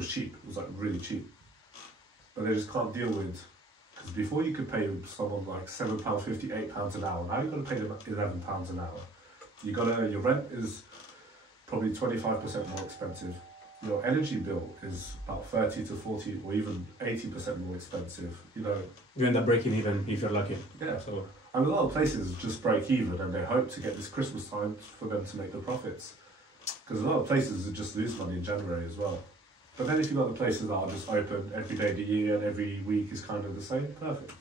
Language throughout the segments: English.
was cheap. It was like really cheap. But they just can't deal with, because before you could pay someone like £7.50, £8 an hour. Now you've got to pay them £11 an hour. Your rent is probably 25% more expensive. Your energy bill is about 30 to 40 or even 80% more expensive. You know, you end up breaking even if you're lucky. Yeah. So. And a lot of places just break even and they hope to get this Christmas time for them to make the profits. Because a lot of places just lose money in January as well. But then if you've got the places that are just open every day of the year and every week is kind of the same, perfect.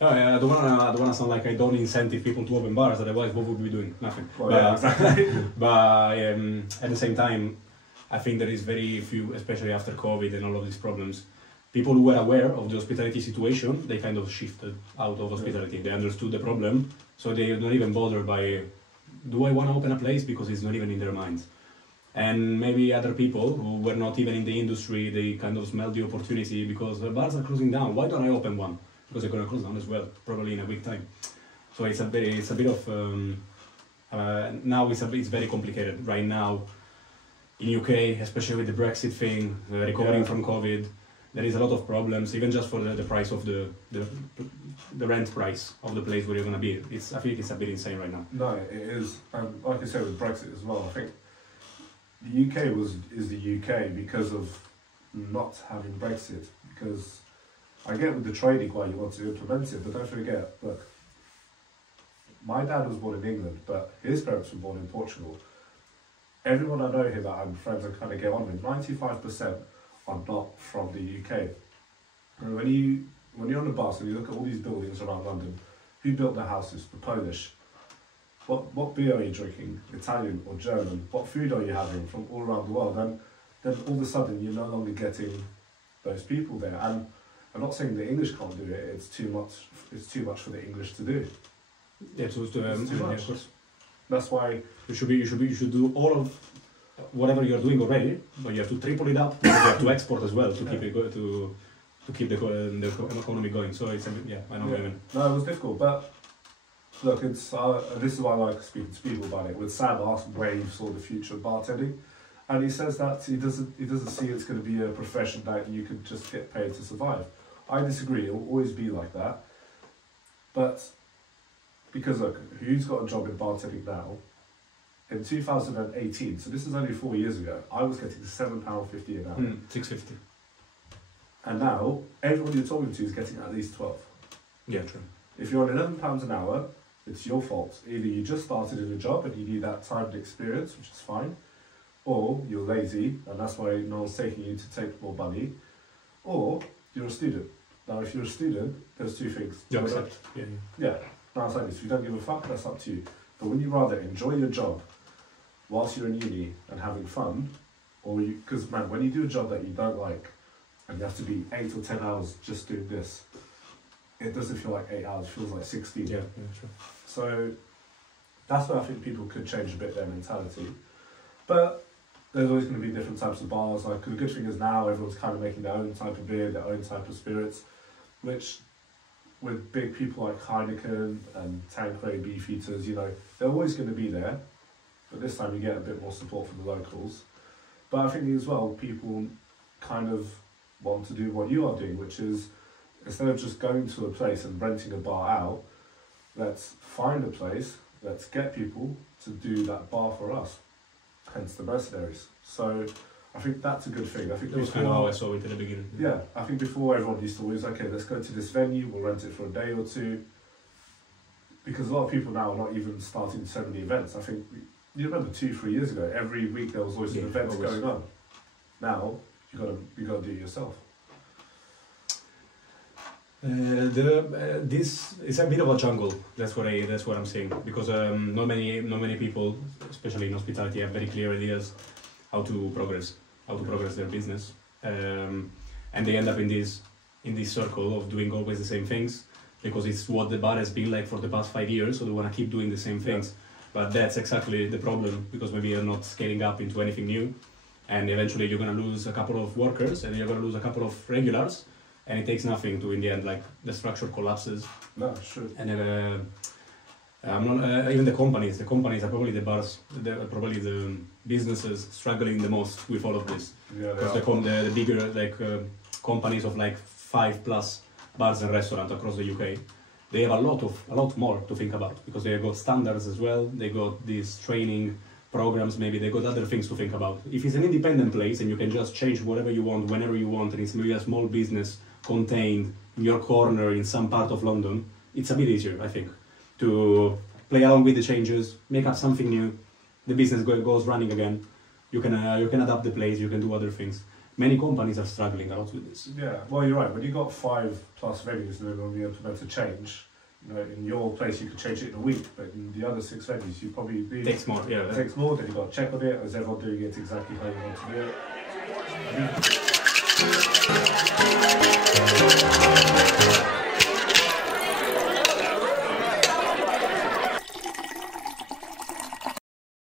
Oh, yeah, I don't wanna sound like I don't incentive people to open bars, otherwise what would we be doing? Nothing. Well, yeah, exactly. But at the same time, I think there is very few, especially after COVID and all of these problems, people who were aware of the hospitality situation, they kind of shifted out of hospitality. They understood the problem, so they don't even bother by, do I want to open a place? Because it's not even in their minds. And maybe other people who were not even in the industry, they kind of smelled the opportunity because the bars are closing down. Why don't I open one? Because they're going to close down as well, probably in a week time. So it's a bit of now it's very complicated right now in UK, especially with the Brexit thing, recovering from COVID. There is a lot of problems, even just for the price of the rent price of the place where you're going to be. I think it's a bit insane right now. No, it is. Like I said with Brexit as well, I think the UK is the UK because of not having Brexit. Because I get with the trading why you want to implement it, but don't forget, look, my dad was born in England, but his parents were born in Portugal. Everyone I know here that I'm friends and kind of get on with, 95% are not from the UK. And when you're on the bus and you look at all these buildings around London, who built the houses? The Polish. What beer are you drinking? Italian or German? What food are you having from all around the world? And then all of a sudden you're no longer getting those people there. And I'm not saying the English can't do it. It's too much for the English to do. Yeah, it's too much. Yeah, of course. That's why you should do all of whatever you're doing already, but you have to triple it up. You have to export as well to keep it to keep the economy going. So it's I know what you mean. No, it was difficult, but look, it's this is why I like speaking to people about it. With Sam asked where he saw the future of bartending, and he says that he doesn't see it's going to be a profession that you could just get paid to survive. I disagree. It will always be like that, but because look, who's got a job in bartending now? In 2018, so this is only 4 years ago, I was getting £7.50 an hour. £6.50. And now, everyone you're talking to is getting at least 12. Yeah, true. If you're on £11 an hour, it's your fault. Either you just started in a job and you need that time and experience, which is fine, or you're lazy, and that's why no one's taking you to take more money, or you're a student. Now, if you're a student, there's two things. You accept. Yeah. Now, it's like this. If you don't give a fuck, that's up to you. But when you rather enjoy your job whilst you're in uni and having fun, or because man, when you do a job that you don't like and you have to be 8 or 10 hours just doing this, it doesn't feel like 8 hours, it feels like 16. Yeah, true. So that's where I think people could change a bit their mentality. But there's always going to be different types of bars. Like the good thing is now everyone's kind of making their own type of beer, their own type of spirits, which with big people like Heineken and Tanqueray, Beefeaters, you know, they're always going to be there. But this time you get a bit more support from the locals. But I think as well, people kind of want to do what you are doing, which is instead of just going to a place and renting a bar out, let's find a place, let's get people to do that bar for us, hence the mercenaries. So I think that's a good thing. I think that was kind of how I saw it at the beginning. Yeah, I think before everyone used to always, okay, let's go to this venue, we'll rent it for a day or two. Because a lot of people now are not even starting so many events. I think, you remember 2-3 years ago, every week there was always an event going on. Now, you gotta do it yourself. This is a bit of a jungle. That's what I'm saying, because not many people, especially in hospitality, have very clear ideas how to progress their business, and they end up in this circle of doing always the same things because it's what the bar has been like for the past 5 years, so they want to keep doing the same things. Yeah. But that's exactly the problem, because maybe you're not scaling up into anything new, and eventually you're going to lose a couple of workers and you're going to lose a couple of regulars. And it takes nothing to, in the end, like the structure collapses. No, sure. And Even the companies. The companies are probably the bars, probably the businesses struggling the most with all of this. Yeah, Because the bigger companies of 5+ bars and restaurants across the UK, they have a lot more to think about because they got standards as well. They got these training programs. Maybe they got other things to think about. If it's an independent place and you can just change whatever you want whenever you want, and it's maybe a small business contained in your corner in some part of London, it's a bit easier, I think, to play along with the changes, make up something new. The business goes running again. You can adapt the place. You can do other things. Many companies are struggling a lot with this. Yeah, well, you're right. When you've got 5+ venues and they're going to be able to change, in your place you could change it in a week, but in the other 6 venues you probably need... Takes more, yeah. It takes more, then you've got to check on it. Is everyone doing it exactly how you want to do it?